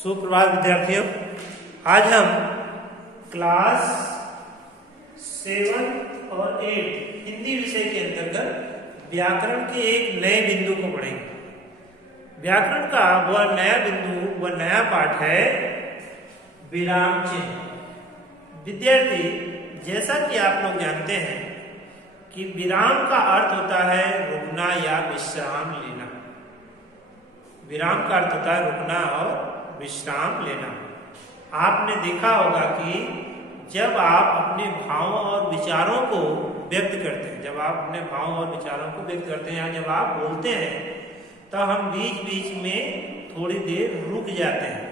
सुप्रभात विद्यार्थियों, आज हम क्लास 7 और 8 हिंदी विषय के अंतर्गत व्याकरण के एक नए बिंदु को पढ़ेंगे। व्याकरण का वह नया बिंदु, वह नया पाठ है विराम चिन्ह। विद्यार्थी, जैसा कि आप लोग जानते हैं कि विराम का अर्थ होता है रुकना या विश्राम लेना। विराम का अर्थ होता है रुकना और विश्राम लेना। आपने देखा होगा कि जब आप अपने भावों और विचारों को व्यक्त करते हैं, जब आप अपने भावों और विचारों को व्यक्त करते हैं या जब आप बोलते हैं, तो हम बीच बीच में थोड़ी देर रुक जाते हैं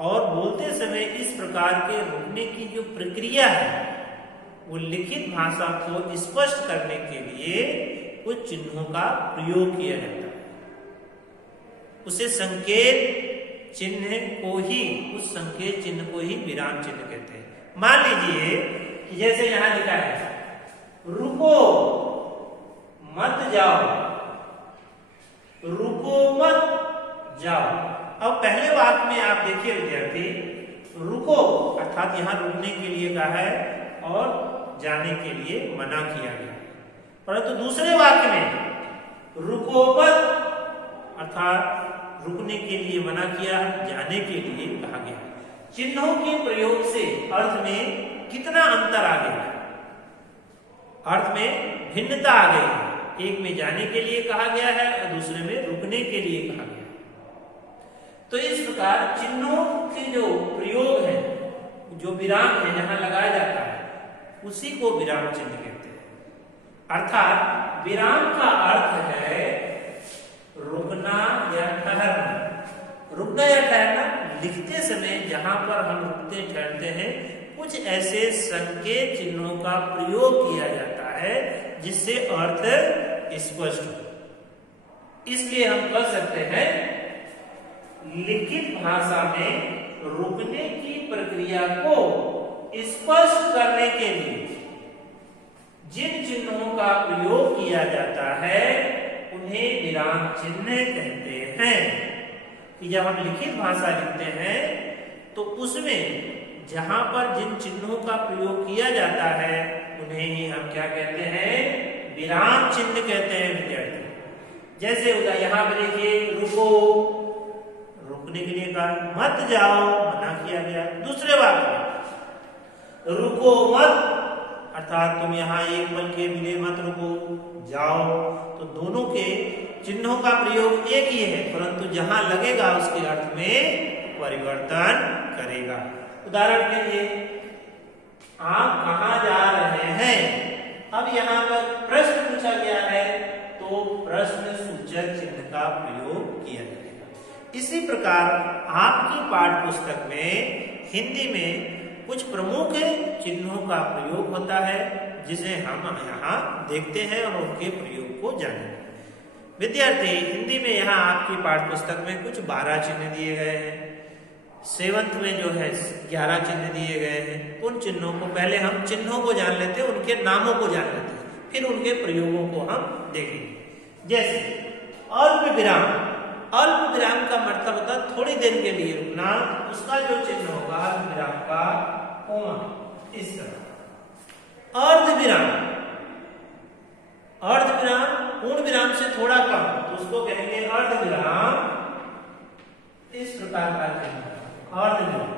और बोलते समय इस प्रकार के रुकने की जो प्रक्रिया है वो लिखित भाषा को स्पष्ट करने के लिए कुछ चिन्हों का प्रयोग किया जाता है। उसे संकेत चिन्ह को ही, उस संकेत चिन्ह को ही विराम चिन्ह कहते हैं। मान लीजिए कि जैसे यहां लिखा है रुको मत जाओ, रुको मत जाओ। अब पहले वाक्य में आप देखिए विद्यार्थी, रुको अर्थात यहां रुकने के लिए कहा है और जाने के लिए मना किया गया, परंतु दूसरे वाक्य में रुको मत अर्थात रुकने के लिए मना किया, जाने के लिए कहा गया। चिन्हों के प्रयोग से अर्थ में कितना अंतर आ गया है, अर्थ में भिन्नता आ गई है। एक में जाने के लिए कहा गया है और दूसरे में रुकने के लिए कहा गया है। तो इस प्रकार चिन्हों के जो प्रयोग है, जो विराम है जहां लगाया जाता है, उसी को विराम चिन्ह कहते हैं। अर्थात विराम का अर्थ है रुकना या ठहरना। रुकना या ठहरना, लिखते समय जहां पर हम रुकते ठहरते हैं, कुछ ऐसे संकेत चिन्हों का प्रयोग किया जाता है जिससे अर्थ स्पष्ट हो। इसलिए हम कह सकते हैं लिखित भाषा में रुकने की प्रक्रिया को स्पष्ट करने के लिए जिन चिन्हों का प्रयोग किया जाता है उन्हें विराम चिन्ह कहते हैं। कि जब हम लिखित भाषा लिखते हैं तो उसमें जहां पर जिन चिन्हों का प्रयोग किया जाता है उन्हें ही हम क्या कहते हैं, विराम चिन्ह कहते हैं विद्यार्थी। जैसे होगा यहां पर देखिए रुको, रुकने के लिए कहा, मत जाओ मना किया गया। दूसरे वाक्य में रुको मत अर्थात तुम यहाँ एक पल के लिए मत रुको, जाओ। तो दोनों के चिन्हों का प्रयोग एक ही है, परंतु जहां लगेगा उसके अर्थ में परिवर्तन करेगा। उदाहरण के लिए आप कहां जा रहे हैं, अब यहाँ पर प्रश्न पूछा गया है तो प्रश्न सूचक चिन्ह का प्रयोग किया जाएगा। इसी प्रकार आपकी पाठ्य पुस्तक में हिंदी में कुछ प्रमुख चिन्हों का प्रयोग होता है जिसे हम यहाँ देखते हैं और उनके प्रयोग को जानेंगे। विद्यार्थी, हिंदी में यहाँ आपकी पाठ्य पुस्तक में कुछ 12 चिन्ह दिए गए हैं। 7th में जो है 11 चिन्ह दिए गए हैं। उन चिन्हों को पहले हम चिन्हों को जान लेते हैं, उनके नामों को जान लेते हैं, फिर उनके प्रयोगों को हम देखेंगे। जैसे अल्प विराम, अल्प विराम का मतलब होता है थोड़ी देर के लिए रुकना। उसका जो चिन्ह होगा अल्प विराम का कोमा, इस तरह। अर्ध विराम, अर्ध विराम पूर्ण विराम से थोड़ा कम, तो उसको कहेंगे अर्ध विराम। इस प्रकार का चिन्ह अर्ध विराम।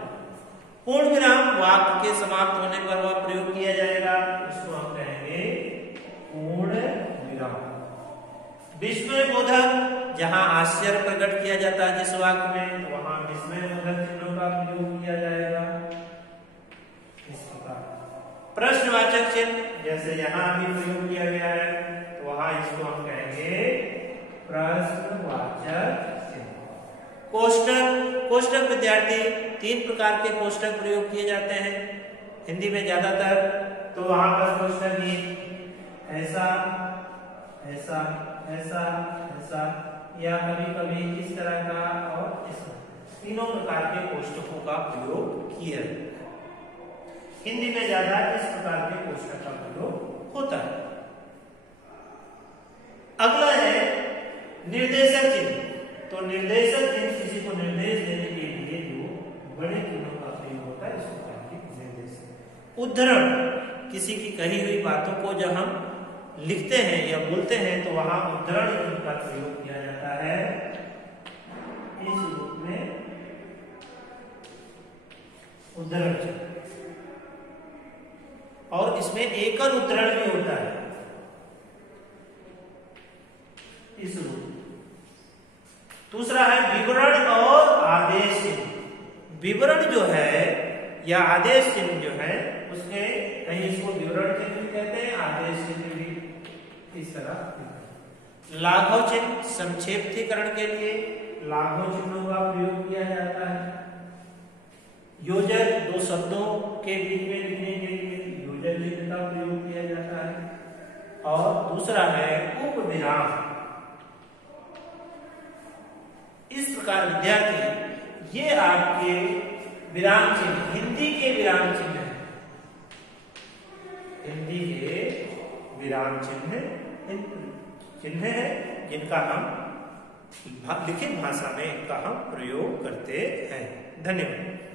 पूर्ण विराम वाक्य के समाप्त होने पर वह प्रयोग किया जाएगा, उसको हम कहेंगे पूर्ण विराम। विस्मय बोधक, जहां आश्चर्य प्रकट किया जाता है जिस वाक्य में, तो वहां विस्मय बोधक चिन्हों का प्रयोग किया जाएगा। इस प्रकार प्रश्नवाचक चिन्ह, जैसे यहाँ भी प्रयोग किया गया है, तो वहां इसको हम कहेंगे प्रश्नवाचक चिन्ह। कोष्टक, कोष्टक विद्यार्थी 3 प्रकार के कोष्टक प्रयोग किए जाते हैं हिंदी में ज्यादातर। तो वहां पर कोष्टक ही ऐसा ऐसा ऐसा ऐसा या कभी कभी इस तरह का और इस तीनों प्रकार के कोष्टकों का प्रयोग किया जाता है। हिंदी में ज्यादा इस प्रकार के कोष्टक का प्रयोग होता है। अगला है निर्देशक चिन्ह। तो निर्देशक चिन्ह किसी को निर्देश देने के प्रयोग होता है इस प्रकार के निर्देश। उद्धरण, किसी की कही हुई बातों को जब हम लिखते हैं या बोलते हैं तो वहां उद्धरण का प्रयोग किया जाता है। इस रूप में उद्धरण चिन्ह, और इसमें एकल उद्धरण भी होता है इस रूप। दूसरा है विवरण और आदेश चिन्ह। विवरण जो है या आदेश चिन्ह जो है उसके कहीं इसको विवरण चिन्ह भी कहते हैं, आदेश चिन्ह भी इस तरह। लाघव चिन्ह संक्षेपीकरण के लिए लाघव चिन्हों का प्रयोग किया जाता है। योजक, दो शब्दों के बीच में लिखने के लिए योजक चिन्ह का प्रयोग किया जाता है। और दूसरा है उपविराम। इस प्रकार विद्यार्थी ये आपके विराम चिन्ह, हिंदी के विराम चिन्ह है। हिंदी के विराम चिन्ह है जिनका हम लिखित भाषा में इनका हम प्रयोग करते हैं। धन्यवाद।